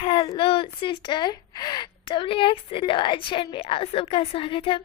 Hello sister, WX सिलेवाशन में आप सबका स्वागत है।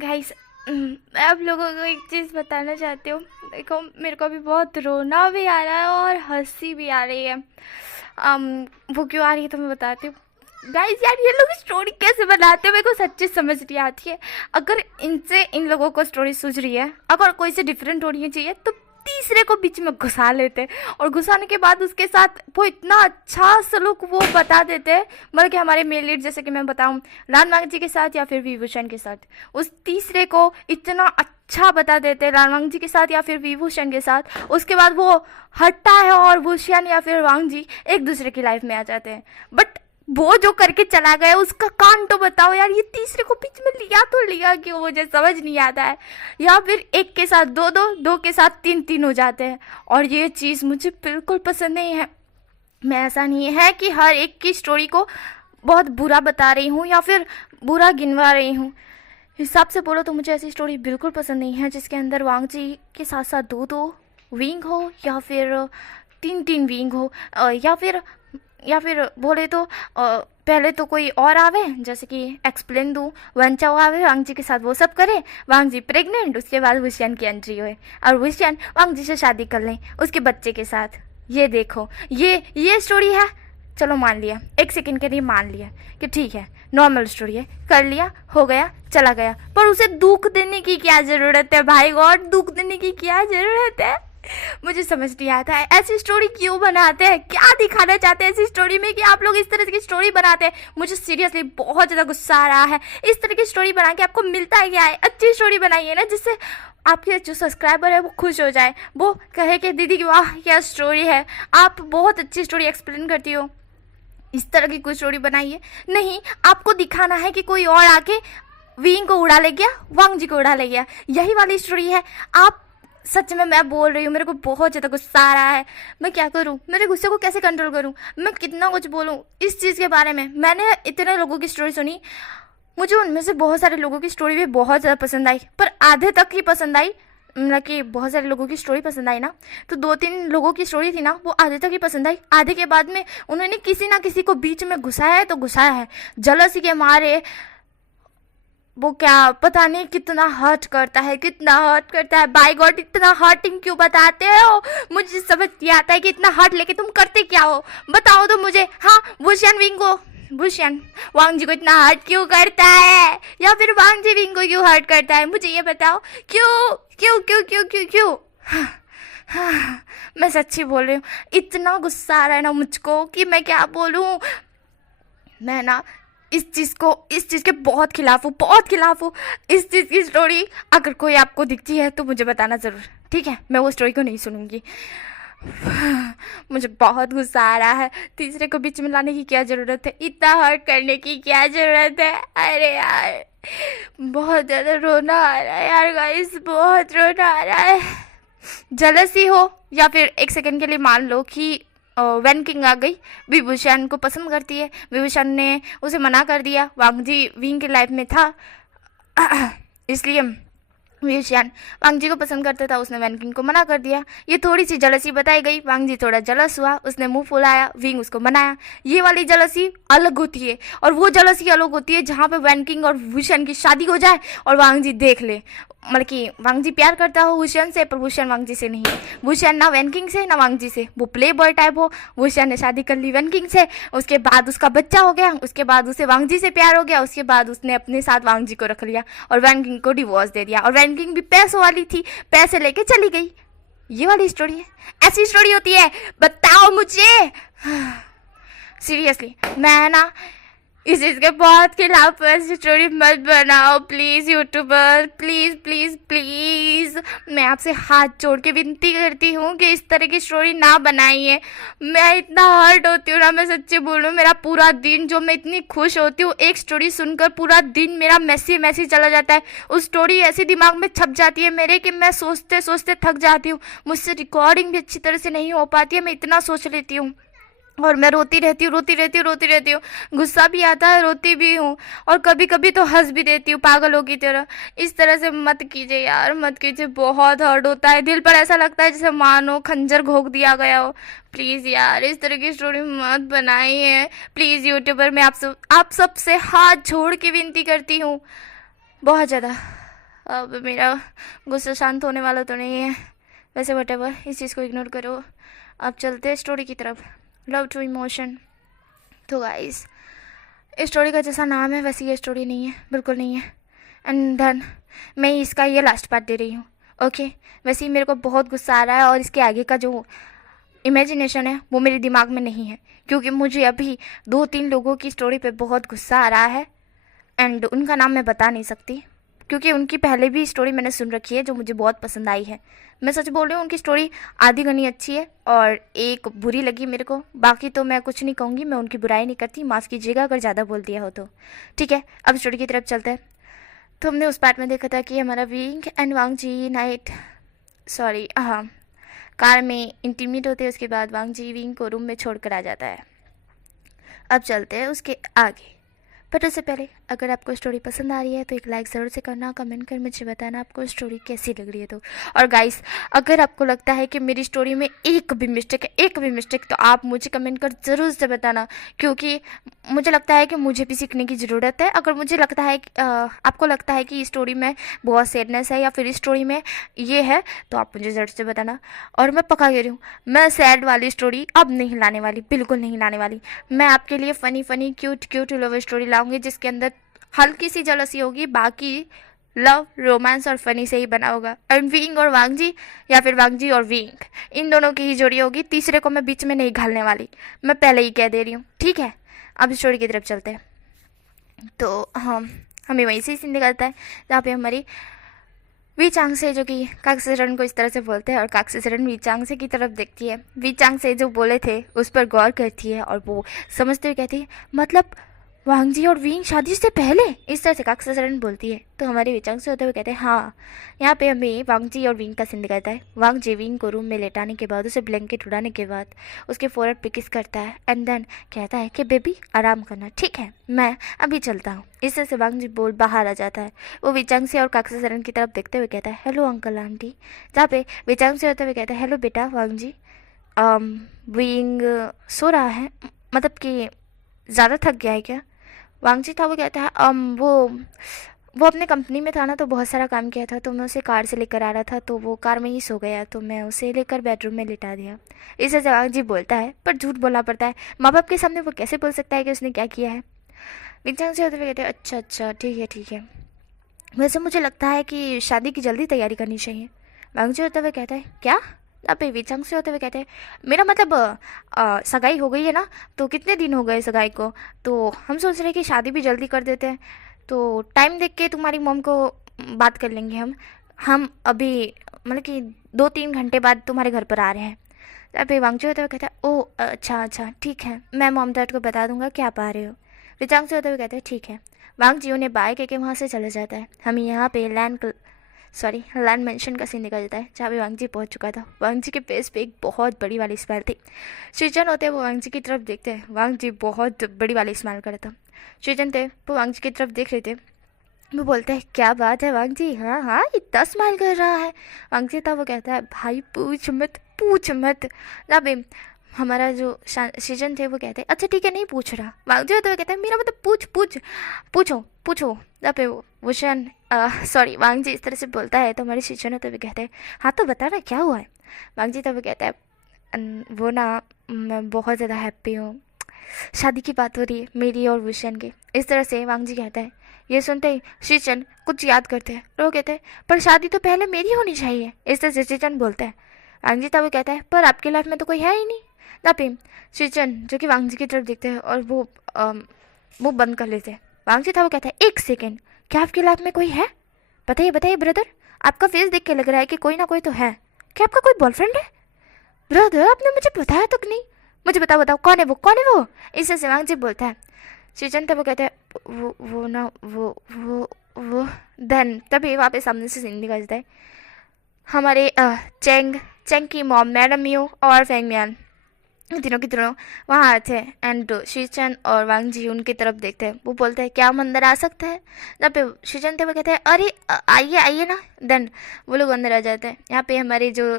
गाइस, मैं आप लोगों को एक चीज़ बताना चाहती हूँ। देखो, मेरे को अभी बहुत रोना भी आ रहा है और हंसी भी आ रही है। वो क्यों आ रही है तो मैं बताती हूँ। गाइस यार, ये लोग स्टोरी कैसे बनाते हैं मेरे को सच्ची समझ नहीं आती है। अगर इनसे इन लोगों को स्टोरी सूझ रही है, अगर कोई से डिफरेंट होनी चाहिए तो तीसरे को बीच में घुसा लेते हैं और घुसाने के बाद उसके साथ वो इतना अच्छा सलूक वो बता देते हैं। मतलब कि हमारे मेल लीड, जैसे कि मैं बताऊं, रानवांग जी के साथ या फिर विभूषण के साथ, उस तीसरे को इतना अच्छा बता देते हैं रानवांग जी के साथ या फिर विभूषण के साथ। उसके बाद वो हटता है और भूषण या फिर वांग जी एक दूसरे की लाइफ में आ जाते हैं। बट वो जो करके चला गया उसका कान तो बताओ यार, ये तीसरे को बीच में लिया तो लिया क्यों, मुझे समझ नहीं आता है। या फिर एक के साथ दो दो, दो के साथ तीन तीन हो जाते हैं और ये चीज़ मुझे बिल्कुल पसंद नहीं है। मैं, ऐसा नहीं है कि हर एक की स्टोरी को बहुत बुरा बता रही हूँ या फिर बुरा गिनवा रही हूँ। हिसाब से बोलो तो मुझे ऐसी स्टोरी बिल्कुल पसंद नहीं है जिसके अंदर वांग जी के साथ साथ दो दो विंग हो या फिर तीन तीन विंग हो, या फिर बोले तो पहले तो कोई और आवे, जैसे कि एक्सप्लेन दूँ, वंचा आवे वांग जी के साथ वो सब करे, वांग जी प्रेग्नेंट, उसके बाद वुशियन की एंट्री हुए और वुशियन वांग जी से शादी कर लें उसके बच्चे के साथ। ये देखो, ये स्टोरी है। चलो मान लिया, एक सेकंड के लिए मान लिया कि ठीक है, नॉर्मल स्टोरी है, कर लिया, हो गया, चला गया। पर उसे दुख देने की क्या ज़रूरत है भाई गॉड, दुख देने की क्या ज़रूरत है? मुझे समझ नहीं आता है ऐसी स्टोरी क्यों बनाते हैं, क्या दिखाना चाहते हैं ऐसी स्टोरी में कि आप लोग इस तरह की स्टोरी बनाते हैं। मुझे सीरियसली बहुत ज़्यादा गुस्सा आ रहा है। इस तरह की स्टोरी बना के आपको मिलता है क्या है? अच्छी स्टोरी बनाइए ना, जिससे आपके जो सब्सक्राइबर है वो खुश हो जाए, वो कहे कि दीदी की वाह क्या स्टोरी है, आप बहुत अच्छी स्टोरी एक्सप्लेन करती हो। इस तरह की कोई स्टोरी बनाइए। नहीं, आपको दिखाना है कि कोई और आके विंग को उड़ा ले गया, वांग जी को उड़ा ले गया, यही वाली स्टोरी है। आप सच में, मैं बोल रही हूँ, मेरे को बहुत ज़्यादा गुस्सा आ रहा है। मैं क्या करूँ, मेरे गुस्से को कैसे कंट्रोल करूँ? मैं कितना कुछ बोलूँ इस चीज़ के बारे में। मैंने इतने लोगों की स्टोरी सुनी, मुझे उनमें से बहुत सारे लोगों की स्टोरी भी बहुत ज़्यादा पसंद आई, पर आधे तक ही पसंद आई। मतलब कि बहुत सारे लोगों की स्टोरी पसंद आई ना, तो दो तीन लोगों की स्टोरी थी ना, वो आधे तक ही पसंद आई। आधे के बाद में उन्होंने किसी ना किसी को बीच में घुसाया है तो घुसाया है, जलसी के मारे। वो क्या पता नहीं कितना हर्ट करता है, कितना हर्ट करता है। बाय गॉड, इतना हर्टिंग क्यों बताते हो? मुझे समझ नहीं आता है कि इतना हर्ट लेके तुम करते क्या हो, बताओ तो मुझे। हाँ, वुशियन विंग को, वुशियन वांग जी को इतना हर्ट क्यों करता है, या फिर वांग जी विंग को क्यों हर्ट करता है, मुझे ये बताओ। क्यों क्यों क्यों क्यों क्यों क्यों? हाँ, मैं सच्ची बोल रही हूँ, इतना गुस्सा आ रहा है ना मुझको कि मैं क्या बोलूँ। मैं ना इस चीज़ के बहुत खिलाफ हूँ, बहुत खिलाफ हूँ। इस चीज़ की स्टोरी अगर कोई आपको दिखती है तो मुझे बताना ज़रूर, ठीक है? मैं वो स्टोरी को नहीं सुनूंगी। मुझे बहुत गुस्सा आ रहा है। तीसरे को बीच में लाने की क्या ज़रूरत है, इतना हर्ट करने की क्या ज़रूरत है? अरे यार, बहुत ज़्यादा रोना आ रहा है यार गाइस, बहुत रोना आ रहा है। जलसी हो या फिर एक सेकंड के लिए मान लो कि वैन किंग आ गई, विभूषण को पसंद करती है, विभूषण ने उसे मना कर दिया, वांग जी विंग की लाइफ में था इसलिए विभूषण वांग जी को पसंद करता था, उसने वैन किंग को मना कर दिया। ये थोड़ी सी जलसी बताई गई, वांग जी थोड़ा जलस हुआ, उसने मुंह फुलाया, विंग उसको मनाया। ये वाली जलसी अलग होती है और वो जलसी अलग होती है जहाँ पे वैन किंग और विभूषण की शादी हो जाए और वांग जी देख ले, मतलब कि वांग जी प्यार करता हो भूषण से पर भूषण वांग जी से नहीं। भूषण ना वैन किंग से ना वांग जी से, वो प्ले बॉय टाइप हो। भूषण ने शादी कर ली वैन किंग से, उसके बाद उसका बच्चा हो गया, उसके बाद उसे वांग जी से प्यार हो गया, उसके बाद उसने अपने साथ वांग जी को रख लिया और वैन किंग को डिवोर्स दे दिया। और वैन किंग भी पैसों वाली थी, पैसे लेके चली गई। ये वाली स्टोरी है, ऐसी स्टोरी होती है, बताओ मुझे। सीरियसली, मैं ना इस चीज़ के बहुत खिलाफ, ऐसी स्टोरी मत बनाओ please YouTuber, please please please. मैं आपसे हाथ जोड़ के विनती करती हूँ कि इस तरह की स्टोरी ना बनाइए। मैं इतना हर्ट होती हूँ ना, मैं सच्ची बोलूँ, मेरा पूरा दिन, जो मैं इतनी खुश होती हूँ एक स्टोरी सुनकर, पूरा दिन मेरा मैसी मैसी चला जाता है। उस स्टोरी ऐसी दिमाग में छप जाती है मेरे कि मैं सोचते सोचते थक जाती हूँ। मुझसे रिकॉर्डिंग भी अच्छी तरह से नहीं हो पाती है, मैं इतना सोच लेती हूँ। और मैं रोती रहती हूँ, रोती रहती हूँ, रोती रहती हूँ। गुस्सा भी आता है, रोती भी हूँ, और कभी कभी तो हंस भी देती हूँ पागलों की तरह। इस तरह से मत कीजिए यार, मत कीजिए, बहुत हर्ट होता है, दिल पर ऐसा लगता है जैसे मानो खंजर घोंक दिया गया हो। प्लीज़ यार, इस तरह की स्टोरी मत बनाइए प्लीज़ यूट्यूबर। मैं आप सबसे हाथ जोड़ के विनती करती हूँ, बहुत ज़्यादा। अब मेरा गुस्सा शांत होने वाला तो नहीं है। वैसे वटेवर, इस चीज़ को इग्नोर करो। अब चलते हैं स्टोरी की तरफ, लव टू इमोशन। तो गाइस, इस स्टोरी का जैसा नाम है वैसे ये स्टोरी नहीं है, बिल्कुल नहीं है। एंड देन मैं इसका ये लास्ट पार्ट दे रही हूँ, ओके। वैसे ही मेरे को बहुत गुस्सा आ रहा है, और इसके आगे का जो इमेजिनेशन है वो मेरे दिमाग में नहीं है, क्योंकि मुझे अभी 2-3 लोगों की स्टोरी पे बहुत गुस्सा आ रहा है। एंड उनका नाम मैं बता नहीं सकती, क्योंकि उनकी पहले भी स्टोरी मैंने सुन रखी है जो मुझे बहुत पसंद आई है। मैं सच बोल रही हूँ, उनकी स्टोरी आधी गनी अच्छी है और एक बुरी लगी मेरे को। बाकी तो मैं कुछ नहीं कहूँगी, मैं उनकी बुराई नहीं करती, माफ़ कीजिएगा अगर ज़्यादा बोल दिया हो तो। ठीक है, अब स्टोरी की तरफ चलते हैं। तो हमने उस पार्ट में देखा था कि हमारा विंग एंड वांग जी हाँ, कार में इंटीमेट होते हैं। उसके बाद वांग जी विंग को रूम में छोड़ कर आ जाता है। अब चलते हैं उसके आगे, बट उससे पहले अगर आपको स्टोरी पसंद आ रही है तो एक लाइक ज़रूर से करना, कमेंट कर मुझे बताना आपको स्टोरी कैसी लग रही है तो। और गाइस, अगर आपको लगता है कि मेरी स्टोरी में एक भी मिस्टेक तो आप मुझे कमेंट कर ज़रूर से बताना, क्योंकि मुझे लगता है कि मुझे भी सीखने की ज़रूरत है। अगर मुझे लगता है आपको लगता है कि इस स्टोरी में बहुत सैडनेस है या फिर इस स्टोरी में ये है, तो आप मुझे ज़रूर से बताना। और मैं पक्का कह रही हूँ, मैं सैड वाली स्टोरी अब नहीं लाने वाली, बिल्कुल नहीं लाने वाली। मैं आपके लिए फ़नी क्यूट लव स्टोरी लाऊंगी जिसके अंदर हल्की सी जलसी होगी, बाकी लव, रोमांस और फनी से ही बना होगा। एंड विंग और वांग जी, या फिर वांग जी और विंग, इन दोनों की ही जोड़ी होगी, तीसरे को मैं बीच में नहीं घालने वाली, मैं पहले ही कह दे रही हूँ, ठीक है। अब स्टोरी की तरफ चलते हैं। तो हमें वहीं से ही सीन निकलता है जहाँ पे हमारी वी चांग से, जो कि काक्सेरन को इस तरह से बोलते हैं, और काक्सेरन वी चांग से की तरफ देखती है। वी चांग से जो बोले थे उस पर गौर करती है, और वो समझते हुए कहती है, मतलब वांग जी और विंग शादी से पहले, इस तरह से काक्सेरन बोलती है। तो हमारे विचांग से होते हुए कहते हैं हाँ। यहाँ पे हमें वांग जी और विंग का सीन दिखाता है। वांग जी विंग को रूम में लेटाने के बाद, उसे ब्लैंकेट उड़ाने के बाद उसके फोरहेड पे किस करता है, एंड देन कहता है कि बेबी आराम करना, ठीक है, मैं अभी चलता हूँ। इस तरह से वांग जी बोल बाहर आ जाता है। वो विचांग से और काक्सेरन की तरफ देखते हुए कहता है, हेलो अंकल आंटी। जहाँ पे विचांग से होते हुए कहता है, हेलो बेटा वांग जी। विंग सो रहा है, मतलब कि ज़्यादा थक गया है क्या? वांग जी था वो कहता है, वो अपने कंपनी में था ना, तो बहुत सारा काम किया था, तो मैं उसे कार से लेकर आ रहा था, तो वो कार में ही सो गया, तो मैं उसे लेकर बेडरूम में लिटा दिया। इस तरह से वांग जी बोलता है, पर झूठ बोलना पड़ता है, माँ बाप के सामने वो कैसे बोल सकता है कि उसने क्या किया है। विचांग से होते हुए कहते हैं, अच्छा ठीक है, वैसे मुझे लगता है कि शादी की जल्दी तैयारी करनी चाहिए। वांग जी होते हुए कहता है, क्या? अब विचांग से होते हुए कहते हैं, मेरा मतलब सगाई हो गई है ना, तो कितने दिन हो गए सगाई को, तो हम सोच रहे हैं कि शादी भी जल्दी कर देते हैं। तो टाइम देख के तुम्हारी मॉम को बात कर लेंगे हम अभी, मतलब कि 2-3 घंटे बाद तुम्हारे घर पर आ रहे हैं। अभी वांग जी होते हुए कहता है, ओ अच्छा ठीक है, मैं मॉम डैड को बता दूंगा कि आप आ रहे हो। विचांग से होते हुए कहते हैं, ठीक है। वांग जी उन्हें बाय करके वहाँ से चले जाता है। हमें यहाँ पे लैंड मेंशन का सीन निकलता है, जहाँ पे वांग जी पहुँच चुका था। वांग जी के फेस पे एक बहुत बड़ी वाली स्माइल थी। सृजन होते वो वांग जी की तरफ देखते हैं, वांग जी बहुत बड़ी वाली स्माइल कर रहा था। सृजन थे वो वांग जी की तरफ देख रहे थे, वो बोलते हैं, क्या बात है वांग जी, हाँ इतना स्माइल कर रहा है। वांग जी था वो कहता है, भाई पूछ मत। अब हमारा जो सृजन थे वो कहते हैं, अच्छा ठीक है, नहीं पूछ रहा। वांग जी होते हुए कहता है, मेरा मतलब पूछो। अब वुशन वांग जी इस तरह से बोलता है, तो हमारे सृजन होते हुए कहते हैं, हाँ तो बता ना क्या हुआ है। वांग जी तो वो कहता है, वो ना, मैं बहुत ज़्यादा हैप्पी हूँ, शादी की बात हो रही है मेरी और वुशन की। इस तरह से वांग जी कहता है। ये सुनते ही सृजन कुछ याद करते हैं, वो कहते हैं, पर शादी तो पहले मेरी होनी चाहिए। इस तरह से सृजन बोलता है। वांग जी वो कहता है, पर आपकी लाइफ में तो कोई है ही नहीं। ना पे सृजन जो कि वांग जी की तरफ देखते हैं, और वो बंद कर लेते हैं। वांग जी वो कहता है, 1 सेकेंड, क्या आपकी लाइफ में कोई है? बताइए ब्रदर, आपका फेस देख के लग रहा है कि कोई ना कोई तो है। क्या आपका कोई बॉयफ्रेंड है? ब्रदर आपने मुझे बताया तक नहीं, मुझे बताओ कौन है वो। इससे से वांग जी बोलता है। सृजन वो कहते हैं, वो देन तभी वहाँ पे सामने से सीन निकलता है। हमारे चेंग की मॉम मैडम यू और फेंगमियान तीनों के तीनों वहाँ आते हैं एंड शीचन और वांग जी उनकी तरफ देखते हैं। वो बोलते हैं क्या हम अंदर आ सकते हैं। जहाँ पे शीचन थे वो कहते हैं अरे आइए आइए ना। देन वो लोग अंदर आ जाते हैं। यहाँ पे हमारी जो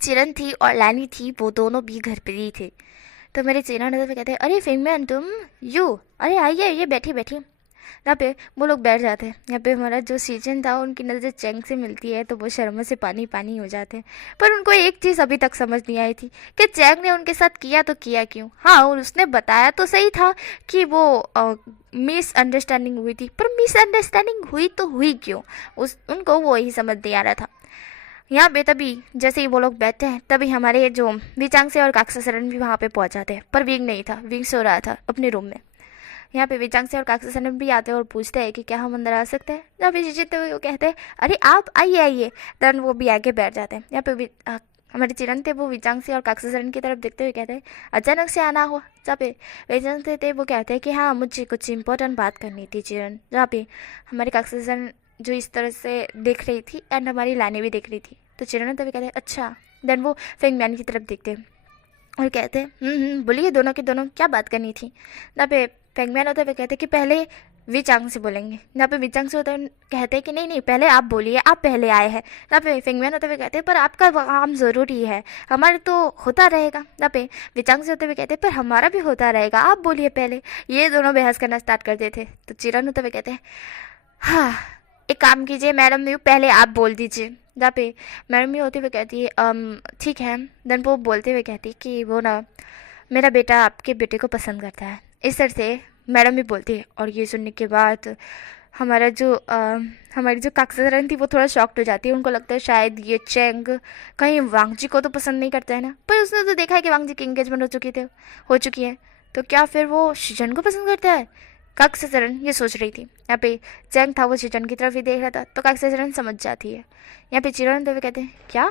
चिरन थी और लैनी थी वो दोनों भी घर पे ही थे। तो मेरे चिरन पे कहते हैं अरे फिंगमैन तुम यू, अरे आइए आइए बैठिए बैठिए। यहाँ पे वो लोग बैठ जाते हैं। यहाँ पे हमारा जो सीजन था उनकी नज़र चैंग से मिलती है तो वो शर्म से पानी पानी हो जाते हैं। पर उनको एक चीज़ अभी तक समझ नहीं आई थी कि चैंग ने उनके साथ किया तो किया क्यों। हाँ और उसने बताया तो सही था कि वो मिसअंडरस्टैंडिंग हुई थी, पर मिसअंडरस्टैंडिंग हुई तो हुई क्यों, उस उनको वो ही समझ नहीं आ रहा था। यहाँ पे तभी जैसे ही वो लोग बैठे हैं तभी हमारे जो विचांग से और काक्सा सरन भी वहाँ पे पहुँच जाते हैं। पर विंग नहीं था, विंग सो रहा था अपने रूम में। यहाँ पे विचांग से और काक्सा सरन भी आते हैं और पूछते हैं कि क्या हम अंदर आ सकते हैं। जहाँ पे जीते हुए वो कहते हैं अरे आप आइए आइए। देन वो भी आके बैठ जाते हैं। यहाँ पे हमारे चिरन थे वो विचांग से और काक्सा सरन की तरफ देखते हुए कहते हैं अचानक से आना हुआ। जहाँ पे विचांग से थे वो कहते हैं कि हाँ मुझे कुछ इंपॉर्टेंट बात करनी थी चिरन। जहाँ पे हमारे काक्सा सरन जो इस तरह से देख रही थी एंड हमारी लानी भी देख रही थी। तो चिरन तभी कहते हैं अच्छा। देन वो फेंगम्यान की तरफ देखते हैं और कहते हैं बोलिए दोनों के दोनों क्या बात करनी थी। यहाँ पे फेंगम्यान होते हुए कहते हैं कि पहले विचांग से बोलेंगे। यहाँ पे विचांग से होते कहते हैं कि नहीं नहीं पहले आप बोलिए, आप पहले आए हैं। यहाँ पे फेंगम्यान होते हुए कहते हैं पर आपका काम ज़रूरी है, हमारे तो होता रहेगा। यहाँ पे विचांग से होते हुए कहते हैं पर हमारा भी होता रहेगा, आप बोलिए पहले। ये दोनों बहस करना स्टार्ट करते थे। तो चिरन होते हुए कहते हैं हाँ एक काम कीजिए मैडम यू पहले आप बोल दीजिए। जहाँ पे मैडम ये होते हुए कहती है ठीक है। देन वो बोलते हुए कहती कि वो ना मेरा बेटा आपके बेटे को पसंद करता है। इस तरह से मैडम भी बोलती है। और ये सुनने के बाद हमारा जो हमारी जो काक्सारन थी वो थोड़ा शॉक्ड हो जाती है। उनको लगता है शायद ये चैंग कहीं वांगजी को तो पसंद नहीं करता है ना। पर उसने तो देखा है कि वांगजी की एंगेजमेंट हो चुकी है तो क्या फिर वो शीजन को पसंद करता है। काक्सारन ये सोच रही थी। यहाँ पे चैंग था वो शीजन की तरफ ही देख रहा था तो काक्सारन समझ जाती है। यहाँ पे चिरन तो वे कहते हैं क्या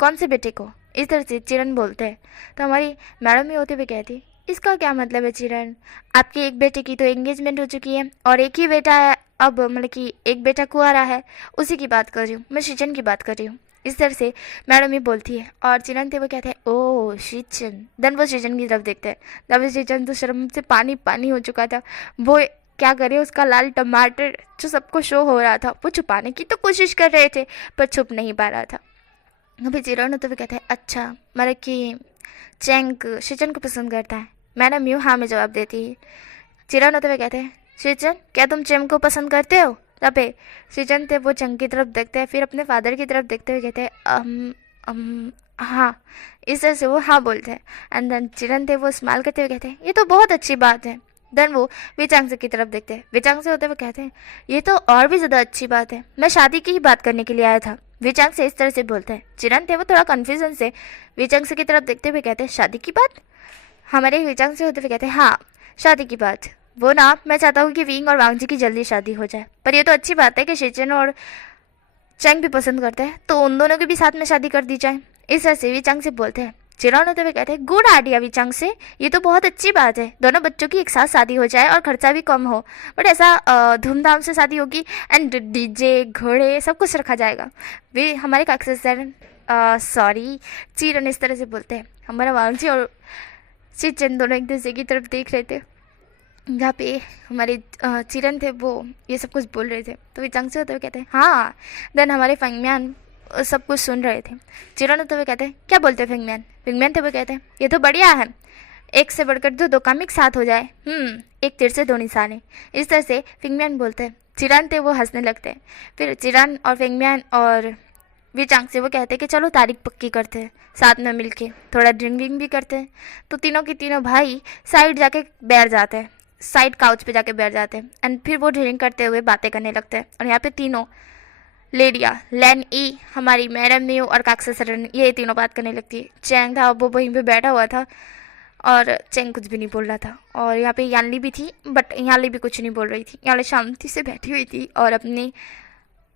कौन से बेटे को, इस तरह से चिरन बोलते हैं। तो हमारी मैडम ये होते हुए कहती इसका क्या मतलब है चिरन, आपकी एक बेटे की तो एंगेजमेंट हो चुकी है और एक ही बेटा है, अब मतलब कि एक बेटा कुंवारा है, उसी की बात कर रही हूँ मैं, शीचन की बात कर रही हूँ। इस तरह से मैडम ही बोलती है। और चिरन थे वो कहते हैं ओ शीचन। देन वो शीचन की तरफ देखते हैं। तब शीचन तो शर्म से पानी पानी हो चुका था। वो क्या करे उसका लाल टमाटर जो सबको शो हो रहा था वो छुपाने की तो कोशिश कर रहे थे पर छुप नहीं पा रहा था। अभी चिरन तो भी कहते हैं अच्छा मतलब कि चैंग शीचन को पसंद करता है। मैडम यूँ हाँ में जवाब देती है। चिरन होते हुए कहते हैं शीचन क्या तुम चैंग को पसंद करते हो। तबे शीचन थे वो चैंग की तरफ देखते हैं फिर अपने फादर की तरफ देखते हुए कहते हैं हाँ। इस तरह से वो हाँ बोलते हैं। एंड देन चिरन थे वो स्माइल करते हुए कहते हैं ये तो बहुत अच्छी बात है। देन वो विचांग से की तरफ देखते हैं। विचांग से होते हुए कहते हैं ये तो और भी ज़्यादा अच्छी बात है, मैं शादी की ही बात करने के लिए आया था। विचांग से इस तरह से बोलते हैं। चिरन थे वो थोड़ा कन्फ्यूजन से विचांग से की तरफ देखते हुए कहते हैं शादी की बात। हमारे विचांग से होते हुए कहते हैं हाँ शादी की बात। वो ना मैं चाहता हूँ कि विंग और वांगजी की जल्दी शादी हो जाए। पर ये तो अच्छी बात है कि शीचन और चैंग भी पसंद करते हैं तो उन दोनों की भी साथ में शादी कर दी जाए। इस तरह से विचांग से बोलते हैं। चिरौन होते हुए कहते हैं गुड आइडिया विचांग से, ये तो बहुत अच्छी बात है, दोनों बच्चों की एक साथ शादी हो जाए और खर्चा भी कम हो। बट ऐसा धूमधाम से शादी होगी एंड डीजे घोड़े सब कुछ रखा जाएगा। वे हमारे काक्सर सॉरी चिरन इस तरह से बोलते हैं। हमारा वांगजी और शीचन दोनों एक दूसरे की तरफ देख रहे थे। जहाँ पे हमारे चिरन थे वो ये सब कुछ बोल रहे थे तो विचांग से होते हुए कहते हैं हाँ। देन हमारे फेंगम्यान सब कुछ सुन रहे थे। चिरन होते हुए कहते हैं क्या बोलते हैं फेंगम्यान। फेंगम्यान थे वो कहते हैं ये तो बढ़िया है, एक से बढ़कर दो काम एक साथ हो जाए, एक तीर से दो निशाने। इस तरह से फेंगम्यान बोलते हैं। चिरन थे वो हंसने लगते हैं। फिर चिरन और फेंगम्यान और विचांग से वो कहते हैं कि चलो तारीख पक्की करते हैं साथ में मिलके, थोड़ा ड्रिंक विंक भी करते हैं। तो तीनों के तीनों भाई साइड जाके बैठ जाते हैं, साइड काउच पे जाके बैठ जाते हैं एंड फिर वो ड्रिंक करते हुए बातें करने लगते हैं। और यहाँ पे तीनों लेडिया लैन ई हमारी मैडम न्यू और काक्सरन ये तीनों बात करने लगती है। चैंग था वो वहीं पे बैठा हुआ था और चैंग कुछ भी नहीं बोल रहा था। और यहाँ पे यानली भी थी बट यानली भी कुछ नहीं बोल रही थी। यानली शांति से बैठी हुई थी और अपनी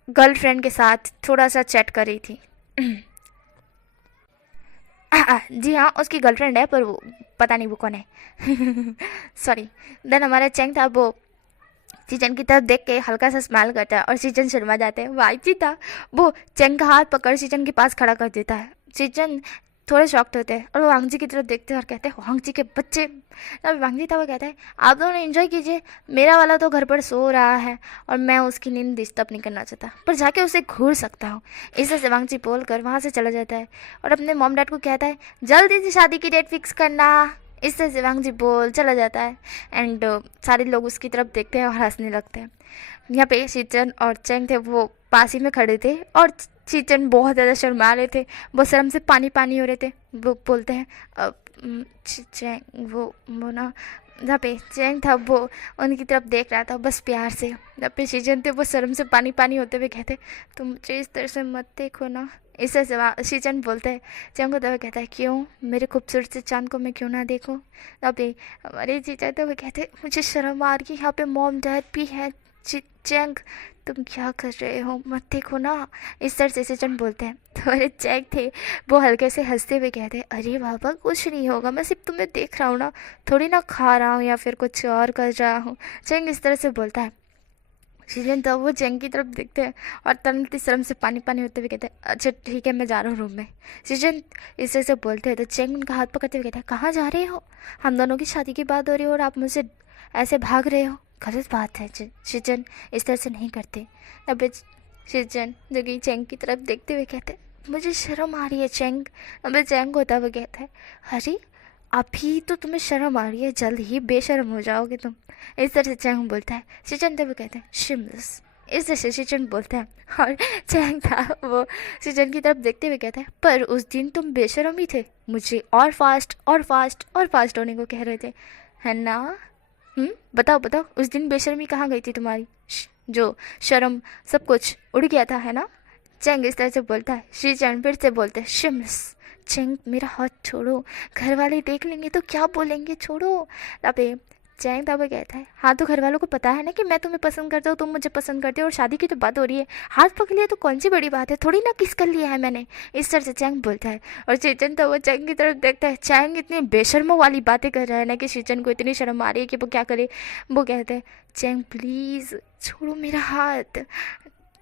गर्लफ्रेंड के साथ थोड़ा सा चैट कर रही थी। जी हाँ उसकी गर्लफ्रेंड है पर वो पता नहीं वो कौन है। सॉरी। देन हमारा चैंग था वो शीचन की तरफ देख के हल्का सा स्माइल करता है और शीचन शर्मा जाते हैं। वाइची था वो चैंग का हाथ पकड़ शीचन के पास खड़ा कर देता है। शीचन थोड़े शॉक्ड होते हैं और वो वांगजी की तरफ देखते हैं और कहते हैं वांगजी के बच्चे। तब वांगजी था वो कहता है आप दोनों एंजॉय कीजिए, मेरा वाला तो घर पर सो रहा है और मैं उसकी नींद डिस्टर्ब नहीं करना चाहता, पर जाके उसे घूर सकता हूँ। इस तरह से वांगजी बोल कर वहाँ से चला जाता है और अपने मॉम डैड को कहता है जल्दी से शादी की डेट फिक्स करना। इस तरह से वांगजी बोल चला जाता है एंड सारे लोग उसकी तरफ देखते हैं और हंसने लगते हैं। यहाँ पे शीचन और चेंग थे वो पास ही में खड़े थे और शीचन बहुत ज़्यादा शर्मा रहे थे, वो शर्म से पानी पानी हो रहे थे। वो बोलते हैं चेंग वो ना, जहाँ पे चेंग था वो उनकी तरफ देख रहा था बस प्यार से। जहाँ पे शीचन थे वो शर्म से पानी पानी होते हुए कहते तुम मुझे इस तरह से मत देखो ना। इस तरह से शीचन बोलते हैं चेंग को, तो वो कहता है क्यों, मेरे खूबसूरत से चांद को मैं क्यों ना देखूँ। जहाँ पे हमारे जीजा तो वो कहते मुझे शर्म आ रही है, यहाँ पे मॉम डैड भी है। चेंग तुम क्या कर रहे हो, मत देखो ना। इस तरह से शीचन बोलते हैं तो अरे चेंग थे वो हल्के से हंसते हुए कहते हैं अरे बाबा कुछ नहीं होगा, मैं सिर्फ तुम्हें देख रहा हूँ ना, थोड़ी ना खा रहा हूँ या फिर कुछ और कर रहा हूँ। चेंग इस तरह से बोलता है। शीजन तो वो चेंग की तरफ देखते हैं और तुरंत शर्म से पानी पानी होते हुए कहते हैं अच्छा ठीक है मैं जा रहा हूँ रूम में। शीजन इस तरह से बोलते हैं तो चेंग उनका हाथ पकड़ते हुए कहते हैं कहाँ जा रहे हो, हम दोनों की शादी की बात हो रही है और आप मुझसे ऐसे भाग रहे हो, गलत बात है। शीजन इस तरह से नहीं करते। अब शीजन जो कि चेंग की तरफ देखते हुए कहते हैं मुझे शर्म आ रही है चेंग। अब चेंग होता हुआ कहता है अरे अभी तो तुम्हें शर्म आ रही है, जल्द ही बेशर्म हो जाओगे तुम। इस तरह से चेंग बोलता है। शीचन तब कहते हैं शिमलस। इस तरह से शीचन बोलता है और चेंग था वो शीचन की तरफ देखते हुए कहता है पर उस दिन तुम बेशर्म ही थे, मुझे और फास्ट और फास्ट और फास्ट होने को कह रहे थे है ना। बताओ बताओ उस दिन बेशर्मी कहाँ गई थी तुम्हारी, जो शर्म सब कुछ उड़ गया था है ना। चेंग इस तरह से बोलता है। शीचन फिर से बोलते हैं शिमलस। चेंग मेरा हाथ छोड़ो, घर वाले देख लेंगे तो क्या बोलेंगे, छोड़ो। तबे चेंग तब कहता है हाँ तो घर वालों को पता है ना कि मैं तुम्हें पसंद करता हूँ, तुम मुझे पसंद करते हो और शादी की तो बात हो रही है, हाथ पकड़ लिया तो कौन सी बड़ी बात है, थोड़ी ना किस कर लिया है मैंने। इस तरह से चेंग बोलता है और शीचन तो वो चेंग की तरफ देखता है। चेंग इतनी बेशर्मों वाली बातें कर रहा है ना कि शीचन को इतनी शर्म आ रही है कि वो क्या करे। वो कहते हैं चेंग प्लीज़ छोड़ो मेरा हाथ।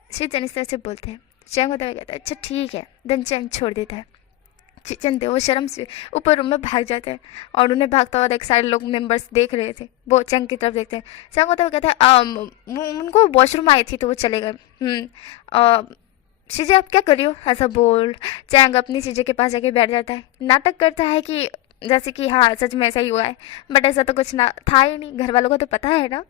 शीचन इस तरह से बोलते हैं। चेंग होता हुआ कहता है अच्छा ठीक है। देन चेंग छोड़ देता है। शीचन थे वो शर्म से ऊपर रूम में भाग जाते हैं और उन्हें भागता हुआ देख सारे लोग मेंबर्स देख रहे थे। वो चेंग की तरफ देखते हैं। चेंग होता हुआ कहता है उनको वॉशरूम आई थी तो वो चले गए। शीजे आप क्या कर रही हो, ऐसा बोल चेंग अपनी शीजे के पास जाके बैठ जाता है। नाटक करता है कि जैसे कि हाँ सच में ऐसा ही हुआ है, बट ऐसा तो कुछ ना था ही नहीं, घर वालों को तो पता है ना।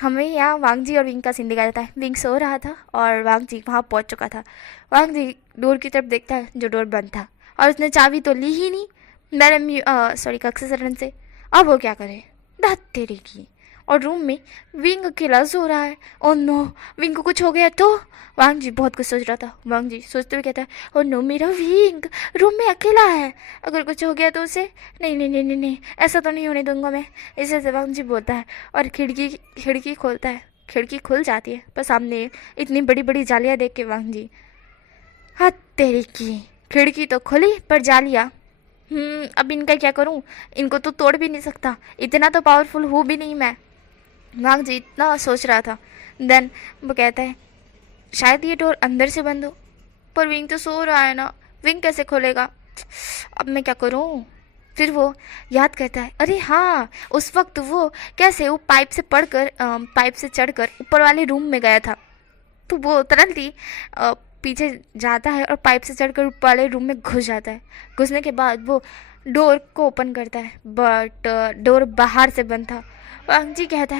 हमें यहाँ वांगजी और विंग का सीन दिखाया जाता है। विंग सो रहा था और वांगजी वहाँ पहुँच चुका था। वांगजी डोर की तरफ देखता है जो डोर बंद था और उसने चाबी तो ली ही नहीं मैडम सॉरी कक्से सरन से। अब वो क्या करे, दात तेरी की। और रूम में विंग अकेला सो रहा है। ओ नो विंग को कुछ हो गया तो। वांगजी बहुत कुछ सोच रहा था। वांगजी सोचते हुए कहता है ओ नो मेरा विंग रूम में अकेला है, अगर कुछ हो गया तो उसे नहीं नहीं नहीं नहीं नहीं ऐसा तो नहीं होने दूंगा मैं। इसे से वांगजी बोलता है और खिड़की खोलता है। खिड़की खुल जाती है पर सामने इतनी बड़ी बड़ी जालियाँ देख के वांगजी हाँ तेरी की, खिड़की तो खुली पर जालियाँ। अब इनका क्या करूं, इनको तो तोड़ भी नहीं सकता, इतना तो पावरफुल हूँ भी नहीं मैं। वांगजी इतना सोच रहा था। देन वो कहता है शायद ये डोर अंदर से बंद हो, पर विंग तो सो रहा है ना, विंग कैसे खोलेगा, अब मैं क्या करूं। फिर वो याद करता है अरे हाँ उस वक्त वो कैसे वो पाइप से चढ़कर ऊपर वाले रूम में गया था। तो वो तुरंत ही पीछे जाता है और पाइप से चढ़कर ऊपर वाले रूम में घुस जाता है। घुसने के बाद वो डोर को ओपन करता है बट डोर बाहर से बंद था। वांगजी कहता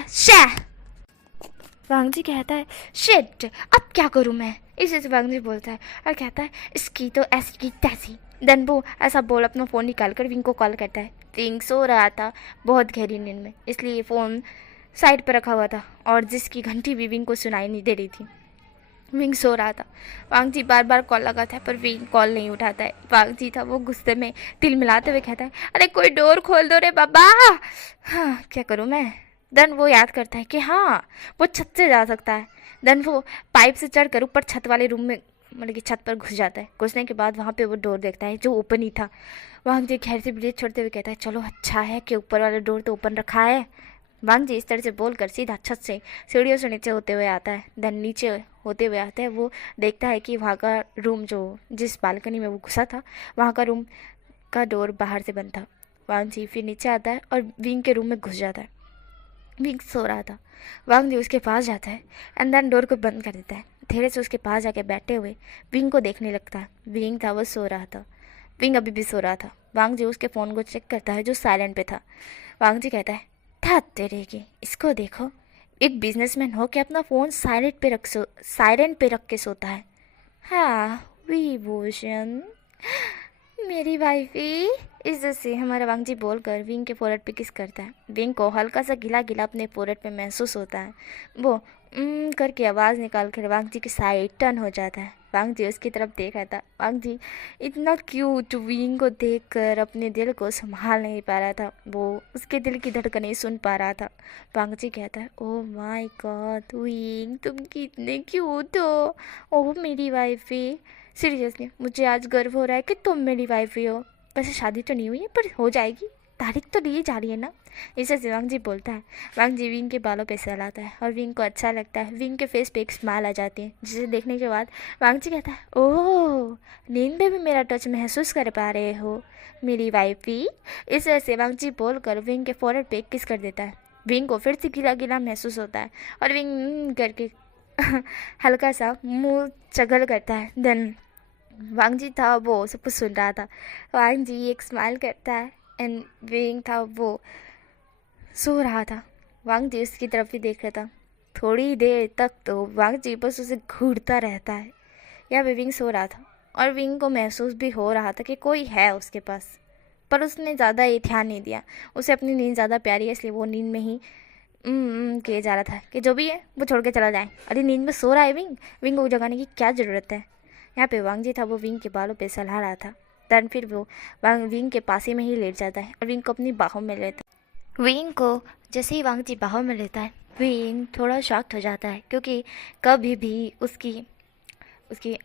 है शिट अब क्या करूं मैं। इसी से वांगजी बोलता है और कहता है इसकी तो ऐसी की तैसी। देन वो ऐसा बोल अपना फ़ोन निकाल कर विंग को कॉल करता है। विंग सो रहा था बहुत गहरी नींद में, इसलिए फ़ोन साइड पर रखा हुआ था और जिसकी घंटी भी विंग को सुनाई नहीं दे रही थी। विंग सो रहा था। वांगजी बार बार कॉल लगाता है पर विंग कॉल नहीं उठाता है। वांगजी था वो गुस्से में तिल मिलाते हुए कहता है अरे कोई डोर खोल दो रे बाबा। हाँ क्या करूँ मैं। देन वो याद करता है कि हाँ वो छत से जा सकता है। देन वो पाइप से चढ़कर ऊपर छत वाले रूम में मतलब कि छत पर घुस जाता है। घुसने के बाद वहाँ पे वो डोर देखता है जो ओपन ही था। वांगजी खैर से ब्रेथ छोड़ते हुए कहता है चलो अच्छा है कि ऊपर वाला डोर तो ओपन रखा है, वांग जी इस तरह से बोलकर सीधा छत से सीढ़ियों से नीचे होते हुए आता है। देन नीचे होते हुए आता है, वो देखता है कि वहाँ का रूम जो जिस बालकनी में वो घुसा था वहाँ का रूम का डोर बाहर से बंद था। वांग जी फिर नीचे आता है और विंग के रूम में घुस जाता है। विंग सो रहा था। वांग जी उसके पास जाता है एंड देन डोर को बंद कर देता है। धीरे से उसके पास जाके बैठे हुए विंग को देखने लगता है। विंग था वो सो रहा था। विंग अभी भी सो रहा था। वांग जी उसके फ़ोन को चेक करता है जो साइलेंट पे था। वांग जी कहता है, था तेरे की, इसको देखो, एक बिजनेसमैन हो के अपना फ़ोन साइलेंट पे रख के सोता है। हाँ विभूषण, मेरी वाइफी। इस से हमारा वांग जी बोलकर विंग के फोrehead पे किस करता है। विंग को हल्का सा गिला गिला अपने फोrehead पे महसूस होता है। वो करके आवाज़ निकाल कर वांग जी की साइड टर्न हो जाता है। वांग जी उसकी तरफ देख रहा था। वांग जी इतना क्यूट विंग को देखकर अपने दिल को संभाल नहीं पा रहा था। वो उसके दिल की धड़कनें सुन पा रहा था। वांग जी कहता है, ओह माय गॉड विंग, तुम कितने क्यूट हो। ओह मेरी वाइफी, सीरियसली मुझे आज गर्व हो रहा है कि तुम मेरी वाइफ ही हो। वैसे शादी तो नहीं हुई है पर हो जाएगी, तारीख तो ली जा रही है ना। इसे वांग जी बोलता है। वांग जी विंग के बालों पे सहलाता है और विंग को अच्छा लगता है। विंग के फेस पे एक स्माइल आ जाती है जिसे देखने के बाद वांग जी कहता है, ओह नींद में भी मेरा टच महसूस कर पा रहे हो मेरी वाइफी। इस वजह से वांग जी बोलकर विंग के फोrehead पे किस कर देता है। विंग को फिर से गिला गिला महसूस होता है और विंग करके हल्का सा मुंह चगल करता है। देन वांग जी था वो सब कुछ सुन रहा था। वांग जी एक स्माइल करता है एंड विंग था वो सो रहा था। वांग जी उसकी तरफ ही देख रहा था। थोड़ी देर तक तो वांग जी बस उसे घूरता रहता है। या विंग सो रहा था और विंग को महसूस भी हो रहा था कि कोई है उसके पास, पर उसने ज़्यादा ये ध्यान नहीं दिया। उसे अपनी नींद ज़्यादा प्यारी है इसलिए वो नींद में ही किए जा रहा था कि जो भी है वो छोड़ के चला जाए। अरे नींद में सो रहा है विंग, विंग को जगाने की क्या ज़रूरत है। यहाँ पे वांग जी था वो विंग के बालों पे सहला रहा था। देन फिर वो विंग के पास ही में ही लेट जाता है और विंग को अपनी बाहों में लेता है। विंग को जैसे ही वांग जी बाहों में लेता है विंग थोड़ा शॉक्ड हो जाता है क्योंकि कभी भी उसकी उसकी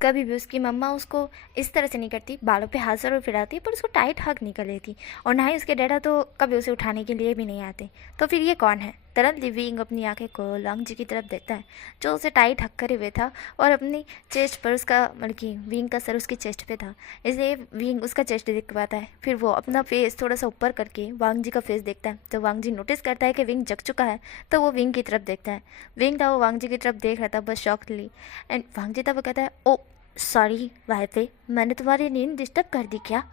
कभी भी उसकी मम्मा उसको इस तरह से नहीं करती, बालों पे हाथ ज़रूर फिराती पर उसको टाइट हक नहीं कर लेती। और ना ही उसके डैडा तो कभी उसे उठाने के लिए भी नहीं आते। तो फिर ये कौन है। तुरंत विंग अपनी आंखें को वांग जी की तरफ देखता है जो उसे टाइट हक करे हुए था और अपनी चेस्ट पर उसका मतलब कि विंग का सर उसकी चेस्ट पे था, इसलिए विंग उसका चेस्ट देख पाता है। फिर वो अपना फेस थोड़ा सा ऊपर करके वांग जी का फेस देखता है। तो वांग जी नोटिस करता है कि विंग जग चुका है तो वो विंग की तरफ देखता है। विंग था वो वांग जी की तरफ देख रहा था बस शॉक्डली एंड वांग जी था वो कहता है, ओ सॉरी वाइफे, मैंने तुम्हारी नींद डिस्टर्ब कर दी क्या।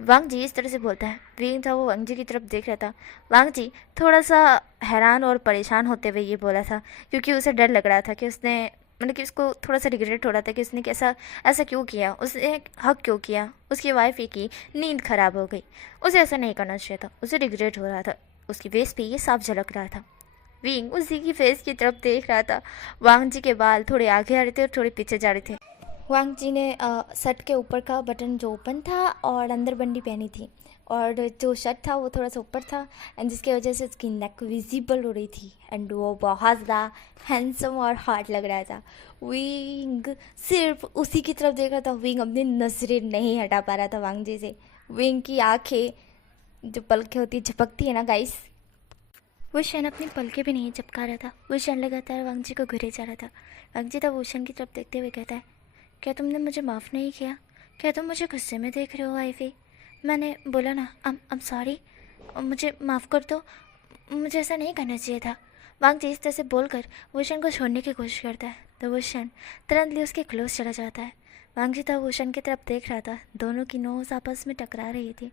वांग जी इस तरह से बोलता है। विंग था वो वांग जी की तरफ देख रहा था। वांग जी थोड़ा सा हैरान और परेशान होते हुए ये बोला था क्योंकि उसे डर लग रहा था कि उसने मतलब कि उसको थोड़ा सा रिग्रेट हो रहा था कि उसने कैसा ऐसा क्यों किया, उसने हक क्यों किया, उसकी वाइफ की नींद खराब हो गई। उसे ऐसा नहीं करना चाहिए था, उसे रिग्रेट हो रहा था। उसकी फेस पे ये साफ झलक रहा था। विंग उसी की फेस की तरफ देख रहा था। वांग जी के बाल थोड़े आगे आ रहे थे और थोड़े पीछे जा रहे थे। वांग जी ने शर्ट के ऊपर का बटन जो ओपन था और अंदर बंडी पहनी थी और जो शर्ट था वो थोड़ा सा ऊपर था एंड जिसकी वजह से उसकी नेक विजिबल हो रही थी एंड वो बहुत ज़्यादा हैंडसम और हॉट लग रहा था। विंग सिर्फ उसी की तरफ देख रहा था। विंग अपनी नजरें नहीं हटा पा रहा था वांग जी से। विंग की आंखें जो पलकें होती झपकती है ना गाइस, वो शन अपनी पलकें भी नहीं झपका रहा था। वो शन लगातार वांग जी को घूरे जा रहा था। वांग जी था वो शन की तरफ देखते हुए कहता है, क्या तुमने मुझे माफ़ नहीं किया, क्या तुम मुझे गुस्से में देख रहे हो वाइफी। मैंने बोला ना I'm सॉरी, मुझे माफ़ कर दो, मुझे ऐसा नहीं करना चाहिए था। वांग जी इस तरह से बोलकर वोशन को छोड़ने की कोशिश करता है तो वोशन तुरंत उसके क्लोज चला जाता है। वांग जी था वोशन की तरफ देख रहा था। दोनों की नोज़ आपस में टकरा रही थी।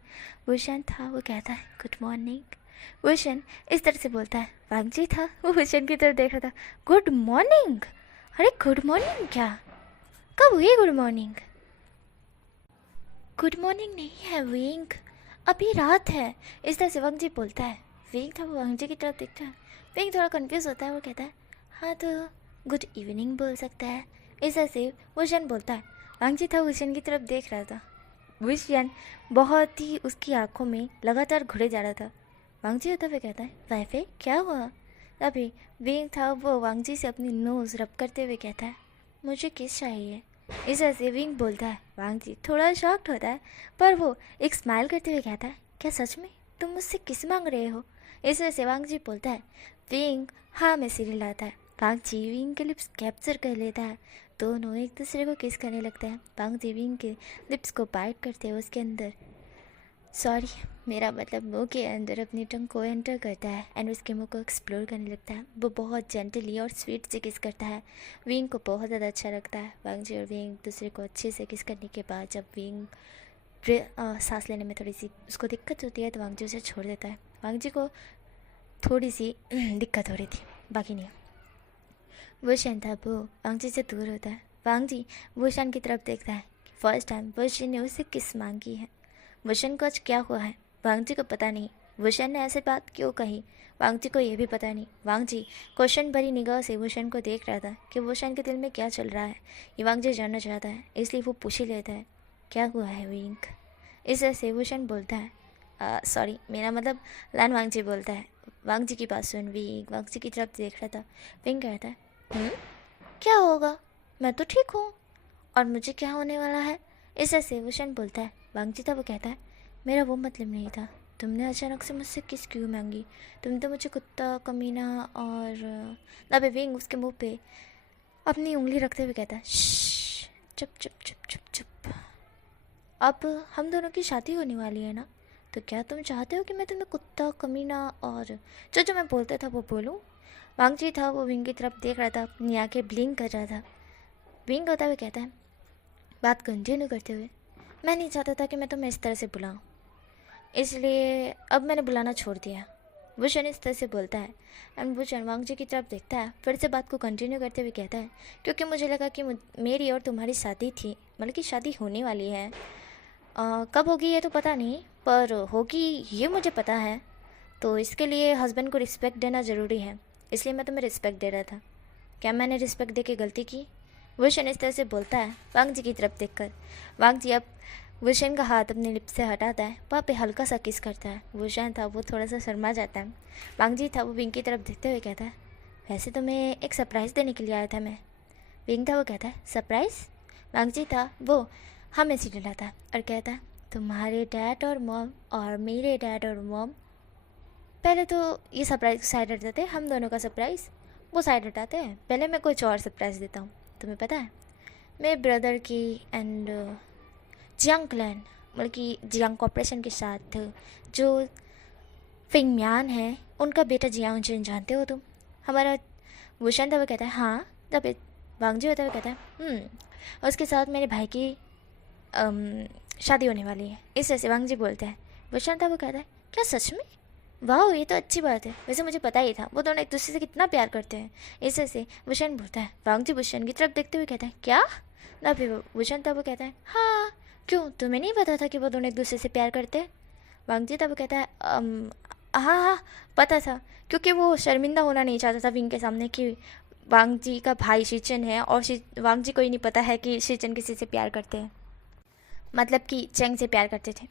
वोशन था वो कहता है, गुड मॉर्निंग। वोशन इस तरह से बोलता है। वांग जी था वो वोशन की तरफ देख रहा था। गुड मॉर्निंग, अरे गुड मॉर्निंग क्या, कब हुई गुड मॉर्निंग। गुड मॉर्निंग नहीं है विंग, अभी रात है। इस तरह से वांग जी बोलता है। विंग था वो वांग जी की तरफ देखता है। विंग थोड़ा कंफ्यूज होता है। वो कहता है, हाँ तो गुड इवनिंग बोल सकता है। इस तरह से वुशन बोलता है। वांग जी था वुशन की तरफ देख रहा था। वुशन बहुत ही उसकी आंखों में लगातार घुरे जा रहा था। वांग जी होता हुआ कहता है, वाइफे क्या हुआ। अभी विंग था वो वांग जी से अपनी नोज़ रब करते हुए कहता है, मुझे किस चाहिए। इस ऐसे विंग बोलता है। वांग जी थोड़ा शॉक्ड होता है पर वो एक स्माइल करते हुए कहता है, क्या सच में तुम मुझसे किस मांग रहे हो? इस वजह से वांग जी बोलता है, विंग हाँ मैं सीरियल आता है। वांग जी विंग के लिप्स कैप्चर कर लेता है, दोनों एक दूसरे को किस करने लगता है। वांग जी विंग के लिप्स को बाइट करते हैं, उसके अंदर सॉरी मेरा मतलब मुंह के अंदर अपनी टंग को एंटर करता है एंड उसके मुंह को एक्सप्लोर करने लगता है। वो बहुत जेंटली और स्वीट से किस करता है। विंग को बहुत ज़्यादा अच्छा लगता है। वांग जी और विंग दूसरे को अच्छे से किस करने के बाद जब विंग सांस लेने में थोड़ी सी उसको दिक्कत होती है तो वांग जी उसे छोड़ देता है। वांग जी को थोड़ी सी दिक्कत हो रही थी, बाकी नहीं। वुशन था वो वांग जी से दूर होता है। वांग जी वुशन की तरफ देखता है। फर्स्ट टाइम वुशन ने उससे किस मांगी है। वुशन को आज क्या हुआ है वांग जी को पता नहीं। वुशन ने ऐसे बात क्यों कही वांग जी को ये भी पता नहीं। वांग जी क्वेश्चन भरी निगाह से वुशन को देख रहा था कि वुशन के दिल में क्या चल रहा है। ये वांग जी जानना चाहता है, इसलिए वो पूछ ही लेता है, क्या हुआ है विंक। इस वजह से वुशन बोलता है सॉरी मेरा मतलब लान वांग जी बोलता है। वांग जी की बात सुन विंक वांग जी की तरफ देख रहा था। विंक कहता है क्या होगा, मैं तो ठीक हूँ और मुझे क्या होने वाला है। इस वजह से वुशन बोलता है। वांग जी था वो कहता है, मेरा वो मतलब नहीं था, तुमने अचानक से मुझसे किस क्यों मांगी। तुम तो मुझे कुत्ता कमीना और तब विंग उसके मुंह पे अपनी उंगली रखते हुए कहता है, चुप चुप चुप चुप चुप। अब हम दोनों की शादी होने वाली है ना, तो क्या तुम चाहते हो कि मैं तुम्हें कुत्ता कमीना और जो जो मैं बोलता था वो बोलूँ। वांग जी था वो विंग की तरफ देख रहा था, अपनी आँखें ब्लिंक कर रहा था। विंग होता हुआ कहता है बात कंटिन्यू करते हुए, मैं नहीं चाहता था कि मैं तुम्हें इस तरह से बुलाऊं, इसलिए अब मैंने बुलाना छोड़ दिया। वुशन इस तरह से बोलता है एंड वुशन वांग जी की तरफ देखता है, फिर से बात को कंटिन्यू करते हुए कहता है, क्योंकि मुझे लगा कि मेरी और तुम्हारी शादी थी, मतलब कि शादी होने वाली है। कब होगी ये तो पता नहीं, पर होगी ये मुझे पता है। तो इसके लिए हस्बैंड को रिस्पेक्ट देना ज़रूरी है, इसलिए मैं तुम्हें रिस्पेक्ट दे रहा था। क्या मैंने रिस्पेक्ट दे के गलती की। वुशन इस तरह से बोलता है वांग जी की तरफ देखकर। वांग जी अब वुशन का हाथ अपने लिप्स से हटाता है, वहाँ पे हल्का सा किस करता है। वुशन था वो थोड़ा सा शर्मा जाता है। वांग जी था वो विंग की तरफ देखते हुए कहता है, वैसे तो मैं एक सरप्राइज़ देने के लिए आया था मैं। विंग था वो कहता है, सरप्राइज़। वांग जी था वो हमें सी डलाता है और कहता है, तुम्हारे डैड और मॉम और मेरे डैड और मॉम पहले तो ये सरप्राइज साइड हट जाते हैं, हम दोनों का सरप्राइज़ वो साइड हटाते हैं, पहले मैं कुछ और सरप्राइज़ देता हूँ। तुम्हें पता है मेरे ब्रदर की एंड जियांग क्लैन मतलब कि जियांग कॉर्पोरेशन के साथ जो फिंग म्यान है उनका बेटा जियांग जिन जानते हो तुम। हमारा वुशन था वो कहता है हाँ। तब वांग जी होता है वो कहता है और उसके साथ मेरे भाई की शादी होने वाली है। इस वजह से वांग जी बोलते हैं। वुशन था वो कहता है, क्या सच में, वाह ये तो अच्छी बात है, वैसे मुझे पता ही था वो दोनों एक दूसरे से कितना प्यार करते हैं। इस वजह से वुशन बोलता है। वांग जी वुशन की तरफ देखते हुए कहता है, क्या। ना फिर वुशन था वो कहता है, हाँ क्यों तुम्हें नहीं पता था कि वो दोनों एक दूसरे से प्यार करते हैं। वांग जी था वो कहता है हाँ हाँ पता था, क्योंकि वो शर्मिंदा होना नहीं चाहता था विंग के सामने कि वांग जी का भाई शीचन है और वांग जी को ही नहीं पता है कि शीचन किसी से प्यार करते हैं, मतलब कि चेंग से प्यार करते थे,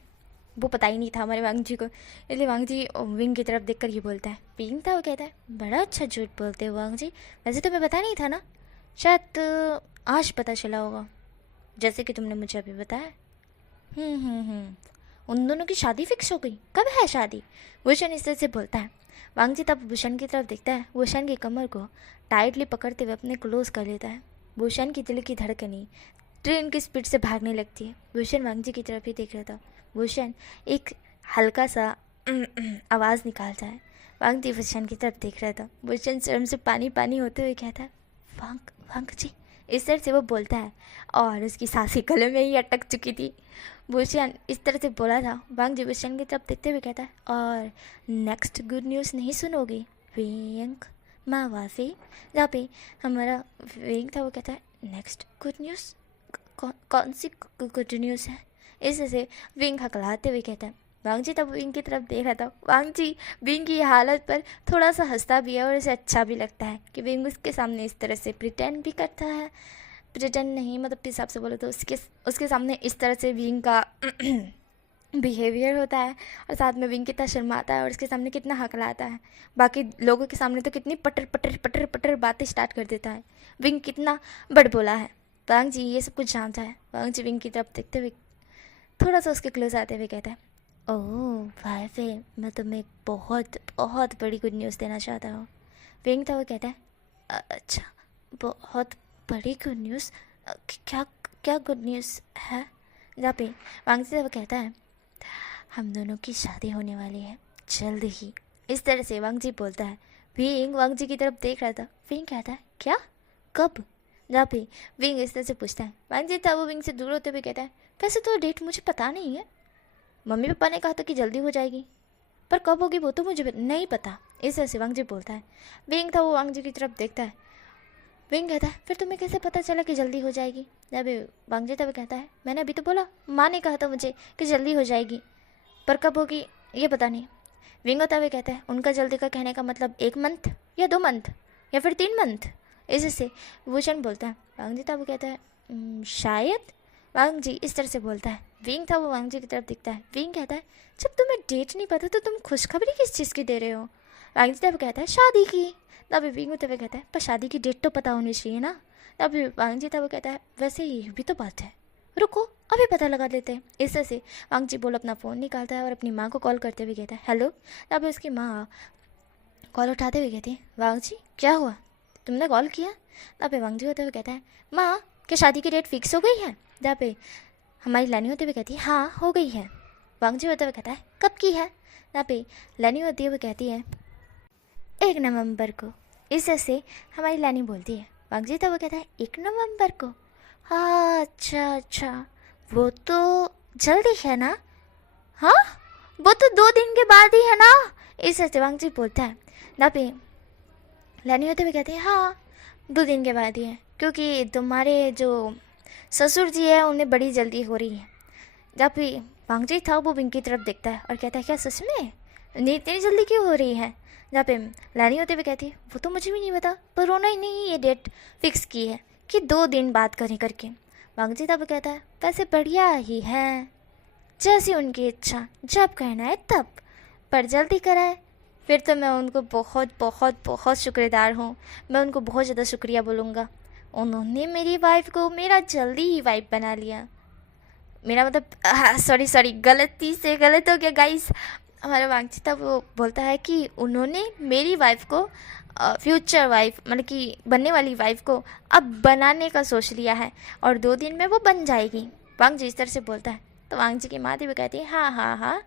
वो पता ही नहीं था हमारे वांग जी को। इसलिए वांग जी विंग की तरफ देखकर ये बोलता है। विंग था वो कहता है, बड़ा अच्छा झूठ बोलते हो वांग जी, वैसे तुम्हें पता नहीं था ना, शायद आज पता चला होगा जैसे कि तुमने मुझे अभी बताया। उन दोनों की शादी फिक्स हो गई, कब है शादी। वुशन इस तरह से बोलता है। वांग जी तब वुशन की तरफ देखता है, वुशन की कमर को टाइटली पकड़ते हुए अपने क्लोज कर लेता है। वुशन की दिल की धड़कनें ट्रेन की स्पीड से भागने लगती है। वुशन वांग जी की तरफ ही देख रहा था। वुशन एक हल्का सा आवाज़ निकालता है। वांग जी वुशन की तरफ देख रहा था। वुशन शर्म से पानी पानी होते हुए कहता है, वांग वांग जी, इस तरह से वो बोलता है और उसकी सांसें गले में ही अटक चुकी थी। वुशन इस तरह से बोला था। वांग जी वुशन की तरफ देखते हुए कहता है, और नेक्स्ट गुड न्यूज़ नहीं सुनोगी विंग माँ वाफी। जहाँ पे हमारा विंग था वो कहता है, नेक्स्ट गुड न्यूज़ कौन सी गुड न्यूज़ है। इस से विंग हकलाते हुए कहता है। वांग जी तब विंग की तरफ देख रहा था। वांग जी विंग की हालत पर थोड़ा सा हंसता भी है और उसे अच्छा भी लगता है कि विंग उसके सामने इस तरह से प्रिटेंड भी करता है। प्रिटेंड नहीं मतलब के हिसाब से बोले तो उसके सामने इस तरह से विंग का बिहेवियर होता है और साथ में विंग कितना शर्माता है और उसके सामने कितना हकलाता है। बाकी लोगों के सामने तो कितनी पटर पटर पटर पटर बातें स्टार्ट कर देता है। विंग कितना बड़बोला है। वांग जी ये सब कुछ जानता है। वांग जी विंग की तरफ देखते हुए थोड़ा सा उसके क्लोज आते हुए कहता है, ओह भाई वे, मैं तुम्हें एक बहुत बहुत बड़ी गुड न्यूज़ देना चाहता हूँ। विंग था वो कहता है अच्छा, बहुत बड़ी गुड न्यूज़, क्या क्या गुड न्यूज़ है? जहाँ पे वांग से वो कहता है हम दोनों की शादी होने वाली है जल्द ही। इस तरह से वांग जी बोलता है। विंग वांग जी की तरफ देख रहा था। विंग कहता है क्या, कब? जहाँ पे विंग इस तरह से पूछता है। वांग जी था वो विंग से दूर होते हुए कहता है वैसे तो डेट मुझे पता नहीं है, मम्मी पापा ने कहा था कि जल्दी हो जाएगी, पर कब होगी वो तो मुझे नहीं पता। इस तरह से वांग जी बोलता है। विंग था वो वांग जी की तरफ देखता है। विंग कहता है फिर तुम्हें कैसे पता चला कि जल्दी हो जाएगी? जब वांग जी तब कहता है मैंने अभी तो बोला, माँ ने कहा था मुझे कि जल्दी हो जाएगी, पर कब होगी ये पता नहीं। विंग होता हुए कहता है उनका जल्दी का कहने का मतलब 1 मंथ या 2 मंथ या फिर 3 मंथ? इससे भूषण बोलता है। वांग जी था वो कहता है शायद। वांग जी इस तरह से बोलता है। विंग था वो वांग जी की तरफ दिखता है। विंग कहता है जब तुम्हें डेट नहीं पता तो तुम खुशखबरी किस चीज़ की दे रहे हो? वांग जी तब कहता है शादी की। तब विंग होते हुए कहता है पर शादी की डेट तो पता होनी चाहिए ना। तब वांग जी तब कहता है वैसे ये भी तो बात है, रुको अभी पता लगा लेते हैं। इस तरह से वांग जी बोल अपना फ़ोन निकालता है और अपनी माँ को कॉल करते हुए कहता है हेलो। तब उसकी माँ कॉल उठाते हुए कहती है वांग जी क्या हुआ, तुमने कॉल किया? तब वांग जी होते हुए कहता है माँ क्या शादी की डेट फिक्स हो गई है? जहाँ पे हमारी लैनी होते हुए कहती है हाँ हो गई है। वांग जी होते हुए कहता है कब की है? जहाँ पे लैनी होती हुए कहती है 1 नवंबर को। इस तरह से हमारी लैनी बोलती है। वांग जी तो वो कहता है 1 नवंबर को, हाँ अच्छा अच्छा, वो तो जल्दी है ना? हाँ वो तो 2 दिन के बाद ही है ना। इस तरह से वांग जी बोलता है। ना पे लैनी होते हुए कहती है हाँ 2 दिन के बाद ही है, क्योंकि तुम्हारे जो ससुर जी है उन्हें बड़ी जल्दी हो रही है। जब भी वांग जी था वो विंग की तरफ देखता है और कहता है क्या सच में नहीं, इतनी जल्दी क्यों हो रही है? जहाँ पे लैनी होते हुए कहती है वो तो मुझे भी नहीं पता, पर उन्होंने ही ये डेट फिक्स की है कि 2 दिन बाद करें करके। वांग जी तब कहता है वैसे बढ़िया ही है, जैसी उनकी इच्छा, जब कहना है तब, पर जल्दी कराए। फिर तो मैं उनको बहुत बहुत बहुत शुक्रियादार हूँ, मैं उनको बहुत ज़्यादा शुक्रिया बोलूँगा। उन्होंने मेरी वाइफ को मेरा जल्दी ही वाइफ बना लिया। मेरा मतलब सॉरी सॉरी, गलती से गलत हो गया गाइस। हमारा वांगचिता वो बोलता है कि उन्होंने मेरी वाइफ को फ्यूचर वाइफ मतलब कि बनने वाली वाइफ को अब बनाने का सोच लिया है और 2 दिन में वो बन जाएगी। वांग जी इस तरह से बोलता है। तो वांग जी की माँ भी कहती है हाँ हाँ हाँ,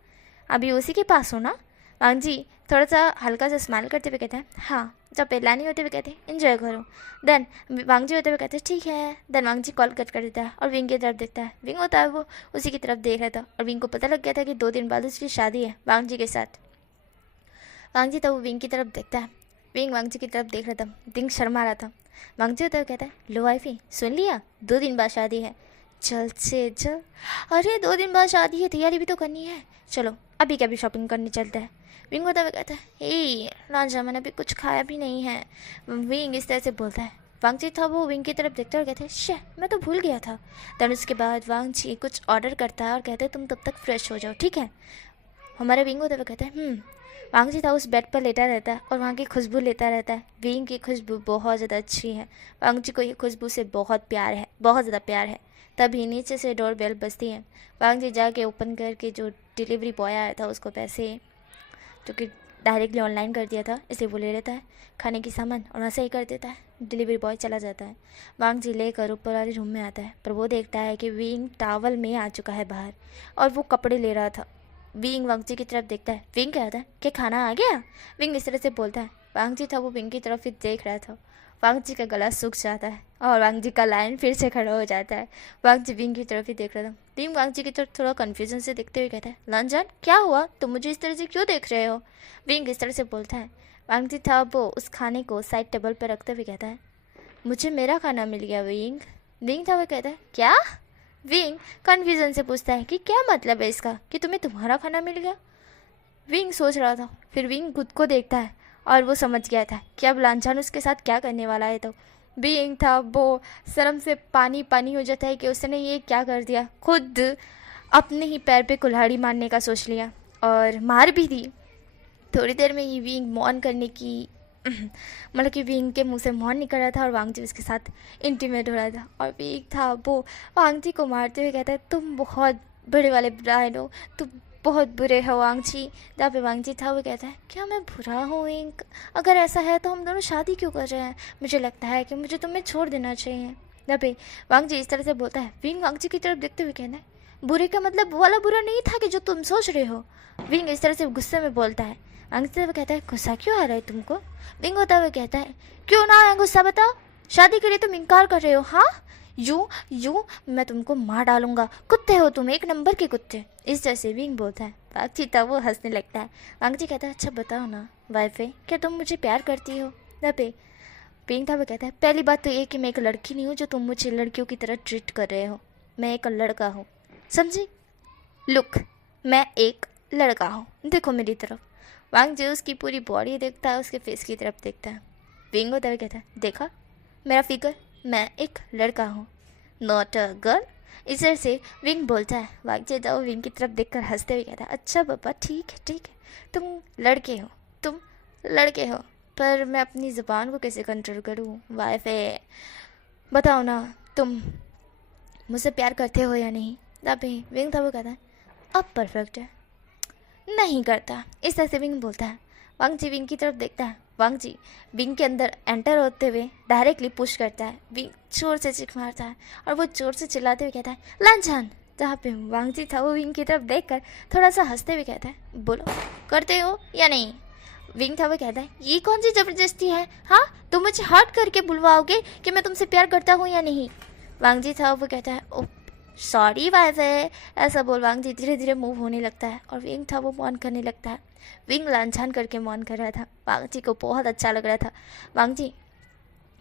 अभी उसी के पास हो ना? वांग जी थोड़ा सा हल्का सा स्माइल करते हुए कहते हैं हाँ। जब पेलानी होते हुए कहते हैं इन्जॉय करो। देन वांग जी होते हुए कहते हैं ठीक है। देन वांग जी कॉल कट कर देता है और विंग की तरफ देखता है। विंग होता है वो उसी की तरफ देख रहा था और विंग को पता लग गया था कि 2 दिन बाद उसकी शादी है वांग जी के साथ। वांग जी तो वो विंग की तरफ देखता है। विंग वांग जी की तरफ देख रहा था। विंग शर्मा रहा था। वांग जी होता हुआ कहता है लो वाइफी सुन लिया, 2 दिन बाद शादी है, जल्द से जल्द। अरे 2 दिन बाद शादी है, तैयारी भी तो करनी है, चलो अभी क्या भी शॉपिंग करने चलते हैं। विंग होता हुआ कहता है ए लांजा मैंने अभी कुछ खाया भी नहीं है। विंग इस तरह से बोलता है। वांग जी था वो विंग की तरफ देखते और कहते हैं शे मैं तो भूल गया था। देन उसके बाद वांग जी कुछ ऑर्डर करता है और कहते हैं तुम तब तक फ्रेश हो जाओ ठीक है। हमारा विंग होता हुआ कहते हैं वांग जी था उस बेड पर लेटा रहता है और वहाँ की खुशबू लेता रहता है। विंग की खुशबू बहुत ज़्यादा अच्छी है। वांग जी को ये खुशबू से बहुत प्यार है, बहुत ज़्यादा प्यार है। तभी नीचे से डोर बेल बजती है। वांग जी जाके ओपन करके जो डिलीवरी बॉय आया था उसको पैसे जो कि डायरेक्टली ऑनलाइन कर दिया था इसलिए वो ले लेता है खाने की सामान और वैसे ही कर देता है। डिलीवरी बॉय चला जाता है। वांग जी लेकर ऊपर वाले रूम में आता है पर वो देखता है कि विंग टावल में आ चुका है बाहर और वो कपड़े ले रहा था। विंग वांग जी की तरफ देखता है। विंग कहता है क्या खाना आ गया? विंग इस तरह से बोलता है। वांग जी था वो विंग की तरफ ही देख रहा था। वांग जी का गला सूख जाता है और वांग जी का लाइन फिर से खड़ा हो जाता है। वांग जी विंग की तरफ ही देख रहा था। विंग वांग जी की तरफ थोड़ा कन्फ्यूजन से देखते हुए कहता है लंजन क्या हुआ, तुम मुझे इस तरह से क्यों देख रहे हो? विंग इस तरह से बोलता है। वांग जी था वो उस खाने को साइड टेबल पर रखते हुए कहता है मुझे मेरा खाना मिल गया विंग। विंग था वो कहता है क्या? विंग कन्फ्यूजन से पूछता है कि क्या मतलब है इसका कि तुम्हें तुम्हारा खाना मिल गया? विंग सोच रहा था, फिर विंग खुद को देखता है और वो समझ गया था कि अब लांछन उसके साथ क्या करने वाला है। तो विंग था वो शर्म से पानी पानी हो जाता है कि उसने ये क्या कर दिया, खुद अपने ही पैर पे कुल्हाड़ी मारने का सोच लिया और मार भी दी। थोड़ी देर में ही विंग मौन करने की मतलब कि विंग के मुंह से मौन निकल रहा था और वांग जी उसके साथ इंटीमेट हो रहा था और विंग था वो वांग जी को मारते हुए कहता है तुम बहुत बड़े वाले ब्रांड हो, तुम बहुत बुरे हो वांगजी। जहाँ पे वांगजी था वो कहता है क्या मैं बुरा हूँ विंग? अगर ऐसा है तो हम दोनों शादी क्यों कर रहे हैं? मुझे लगता है कि मुझे तुम्हें छोड़ देना चाहिए। जहाँ पे वांगजी इस तरह से बोलता है, विंग वांगजी की तरफ देखते हुए कहता है बुरे का मतलब वो वाला बुरा नहीं था कि जो तुम सोच रहे हो। विंग इस तरह से गुस्से में बोलता है। वांगजी वो कहता है गुस्सा क्यों आ रहा है तुमको? विंग होता हुआ कहता है क्यों ना आए गुस्सा, बताओ। शादी के लिए तुम इनकार कर रहे हो? हाँ, यूं यूं मैं तुमको मार डालूंगा। कुत्ते हो तुम, एक नंबर के कुत्ते। इस तरह से विंग बोलता है। वांगजी तब वो हंसने लगता है। वांगजी कहता है अच्छा बताओ ना वाइफे, क्या तुम मुझे प्यार करती हो? पे विंग था वो कहता है पहली बात तो ये कि मैं एक लड़की नहीं हूँ जो तुम मुझे लड़कियों की तरह ट्रीट कर रहे हो। मैं एक लड़का हूँ, समझी? लुक, मैं एक लड़का हूँ, देखो मेरी तरफ। वांगजी उसकी पूरी बॉडी देखता है, उसके फेस की तरफ देखता है। विंग होता हुआ कहता है देखा मेरा फिगर, मैं एक लड़का हूँ, नॉट अ गर्ल। इस तरह से विंग बोलता है। वांगजी जाओ विंग की तरफ देखकर हंसते हुए कहता है अच्छा पापा ठीक है ठीक है, तुम लड़के हो, तुम लड़के हो, पर मैं अपनी ज़ुबान को कैसे कंट्रोल करूँ? वाइफे बताओ ना, तुम मुझसे प्यार करते हो या नहीं? तभी विंग था वो कहता है अब परफेक्ट है, नहीं करता। इस तरह से विंग बोलता है। वांगजी विंग की तरफ देखता है। वांगजी विंग के अंदर एंटर होते हुए डायरेक्टली पुश करता है। विंग जोर से चीख मारता है और वो जोर से चिल्लाते हुए कहता है लांछन। जहाँ पे वांगजी था वो विंग की तरफ देखकर थोड़ा सा हंसते हुए कहता है बोलो करते हो या नहीं? विंग था वो कहता है ये कौन सी ज़बरदस्ती है? हाँ, तुम मुझे हर्ट करके बुलवाओगे कि मैं तुमसे प्यार करता हूँ या नहीं? वांगजी था वो कहता है ओ सॉरी वाइफे। ऐसा बोल वांगजी धीरे धीरे मूव होने लगता है और विंग था वो मौन करने लगता है। विंग लांछन करके मौन कर रहा था। वांगजी को बहुत अच्छा लग रहा था। वांगजी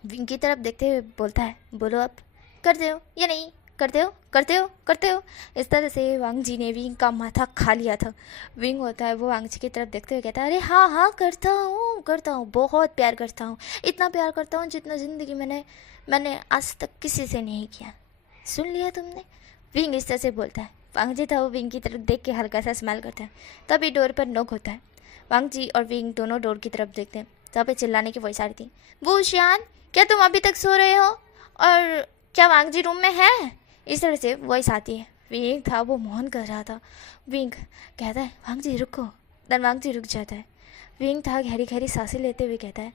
विंग की तरफ देखते हुए बोलता है बोलो अब करते हो या नहीं? करते हो करते हो करते हो। इस तरह से वांगजी ने विंग का माथा खा लिया था। विंग होता है वो वांगजी की तरफ देखते हुए कहता है अरे हाँ हाँ करता हूँ, बहुत प्यार करता हूँ, इतना प्यार करता हूँ जितना ज़िंदगी मैंने आज तक किसी से नहीं किया। सुन लिया तुमने? विंग इस तरह से बोलता है। वांगजी था वो विंग की तरफ देख के हल्का सा स्माइल करता है। तभी डोर पर नॉक होता है। वांगजी और विंग दोनों डोर की तरफ देखते हैं। तब पे चिल्लाने की वॉइस आ रही थी वो शियान, क्या तुम अभी तक सो रहे हो? और क्या वांगजी रूम में है? इस तरह से वॉइस आती है। विंग था वो मौन कर रहा था। विंग कहता है वांगजी रुको। देन वांगजी रुक जाता है। विंग था गहरी गहरी सांसें लेते हुए कहता है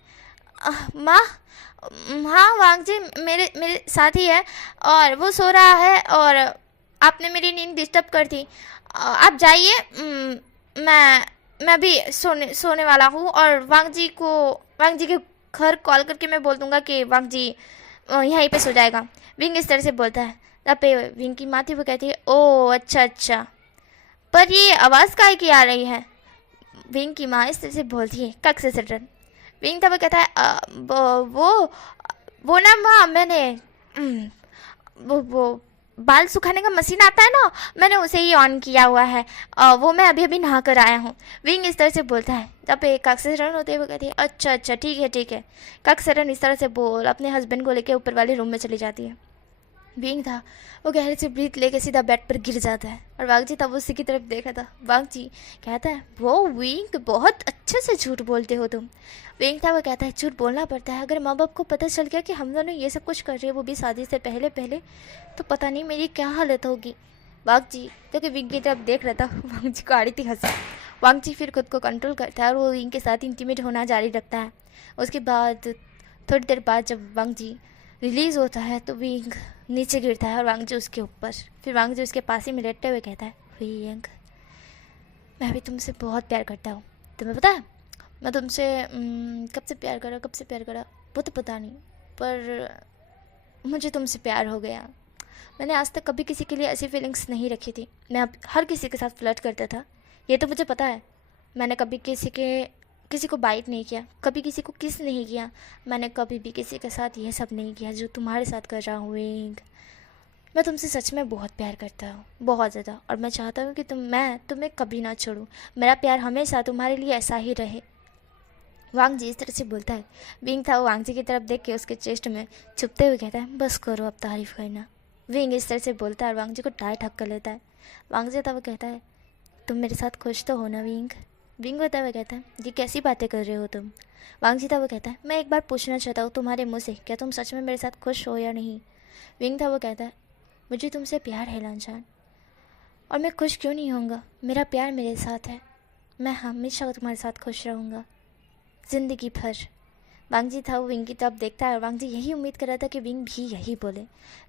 माँ, हाँ वांगजी मेरे मेरे साथ ही है और वो सो रहा है और आपने मेरी नींद डिस्टर्ब कर दी। आप जाइए, मैं अभी सोने वाला हूँ और वांगजी के घर कॉल करके मैं बोल दूँगा कि वांगजी यहीं पे सो जाएगा। विंग इस तरह से बोलता है। तब पे विंग की माँ थी वो कहती है ओह अच्छा, पर ये आवाज़ काहे की आ रही है? विंग की माँ इस तरह से बोलती है कक से सटन। विंग था वो कहता है वो ना माँ मैंने वो बाल सुखाने का मशीन आता है ना, मैंने उसे ही ऑन किया हुआ है। वो मैं अभी अभी नहा कर आया हूँ। विंग इस तरह से बोलता है। तब एक काकसरन होते हुए कहती है अच्छा ठीक है। काकसरन इस तरह से बोल अपने हस्बैंड को लेकर ऊपर वाले रूम में चली जाती है। विंग था वो गहरे से ब्रीथ लेके सीधा बेड पर गिर जाता है और वांगजी तब उसी की तरफ देखा था। वांगजी कहता है वो विंग बहुत अच्छे से झूठ बोलते हो तुम। विंग था वो कहता है झूठ बोलना पड़ता है, अगर माँ बाप को पता चल गया कि हम दोनों ये सब कुछ कर रहे हैं वो भी शादी से पहले तो पता नहीं मेरी क्या हालत होगी। वांगजी तो कि विंग की तरफ देख रहा था। वांगजी को आ रही थी हंसी। वांगजी फिर खुद को कंट्रोल करता है और वो विंग के साथ इंटीमेट होना जारी रखता है। उसके बाद थोड़ी देर बाद जब वांगजी रिलीज़ होता है तो विंग नीचे गिरता है और वांगजी उसके ऊपर। फिर वांगजी उसके पास ही में लेटते हुए कहता है विंग मैं भी तुमसे बहुत प्यार करता हूँ। तुम्हें पता है मैं तुमसे कब से प्यार करा वो तो पता नहीं, पर मुझे तुमसे प्यार हो गया। मैंने आज तक कभी किसी के लिए ऐसी फीलिंग्स नहीं रखी थी। मैं अब हर किसी के साथ फ्लर्ट करता था, ये तो मुझे पता है। मैंने कभी किसी को बाइट नहीं किया, कभी किसी को किस नहीं किया। मैंने कभी भी किसी के साथ ये सब नहीं किया जो तुम्हारे साथ कर रहा हूँ विंग। मैं तुमसे सच में बहुत प्यार करता हूँ, बहुत ज़्यादा, और मैं चाहता हूँ कि मैं तुम्हें कभी ना छोड़ूँ। मेरा प्यार हमेशा तुम्हारे लिए ऐसा ही रहे। वांगजी इस तरह से बोलता है। विंग था वो वांगजी की तरफ देख के उसके चेस्ट में छुपते हुए कहता है बस करो अब तारीफ़ करना। विंग इस तरह से बोलता है और वांगजी को टाइट हक कर लेता है। वांगजी था वो कहता है तुम मेरे साथ खुश तो हो ना विंग? विंग होता हुआ कहता है ये कैसी बातें कर रहे हो तुम? वांगजी था वो कहता है मैं एक बार पूछना चाहता हूँ तुम्हारे मुँह से, क्या तुम सच में मेरे साथ खुश हो या नहीं? विंग था वो कहता है मुझे तुमसे प्यार है लांछन। और मैं खुश क्यों नहीं होऊंगा? मेरा प्यार मेरे साथ है, मैं हमेशा तुम्हारे साथ खुश रहूँगा ज़िंदगी भर। वांग जी था वो विंग की तरफ देखता है और वांग जी यही उम्मीद कर रहा था कि विंग भी यही बोले।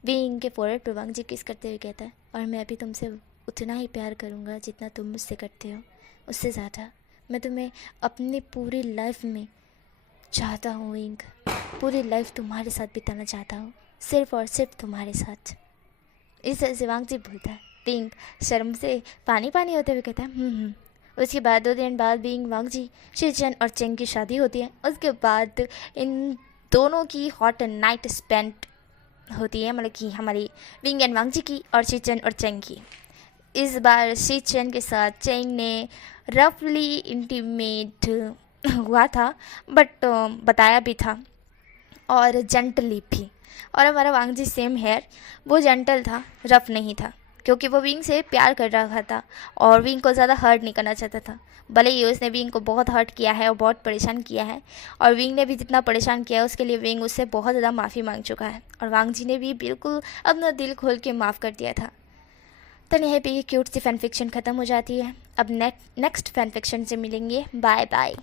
विंग के फोrehead पर वांग जी किस करते हुए कहता है, और मैं अभी तुमसे उतना ही प्यार करूँगा जितना तुम मुझसे करते हो, उससे ज़्यादा। मैं तुम्हें अपनी पूरी लाइफ में चाहता हूँ विंग, पूरी लाइफ तुम्हारे साथ बिताना चाहता हूँ, सिर्फ और सिर्फ तुम्हारे साथ। इस तरह से वांग जी बोलता है। विंग शर्म से पानी पानी होते हुए कहता है उसके बाद 2 दिन बाद विंग वांग जी शीचेन और चेंग की शादी होती है। उसके बाद इन दोनों की हॉट नाइट स्पेंड होती है, मतलब कि हमारी विंग एंड वांग जी की और शीचेन और चेंग की। इस बार शीचेन के साथ चेंग ने रफली इंटीमेट हुआ था, बट बताया भी था और जेंटली भी। और हमारा वांग जी सेम हेयर, वो जेंटल था, रफ नहीं था, क्योंकि वो विंग से प्यार कर रहा था और विंग को ज़्यादा हर्ट नहीं करना चाहता था। भले ही उसने विंग को बहुत हर्ट किया है और बहुत परेशान किया है, और विंग ने भी जितना परेशान किया है उसके लिए विंग उससे बहुत ज़्यादा माफ़ी मांग चुका है, और वांग जी ने भी बिल्कुल अपना दिल खोल के माफ़ कर दिया था। तो यहीं पे ये क्यूट सी फैन फिक्शन ख़त्म हो जाती है। अब नेक्स्ट फैन फिक्शन से मिलेंगे। Bye bye.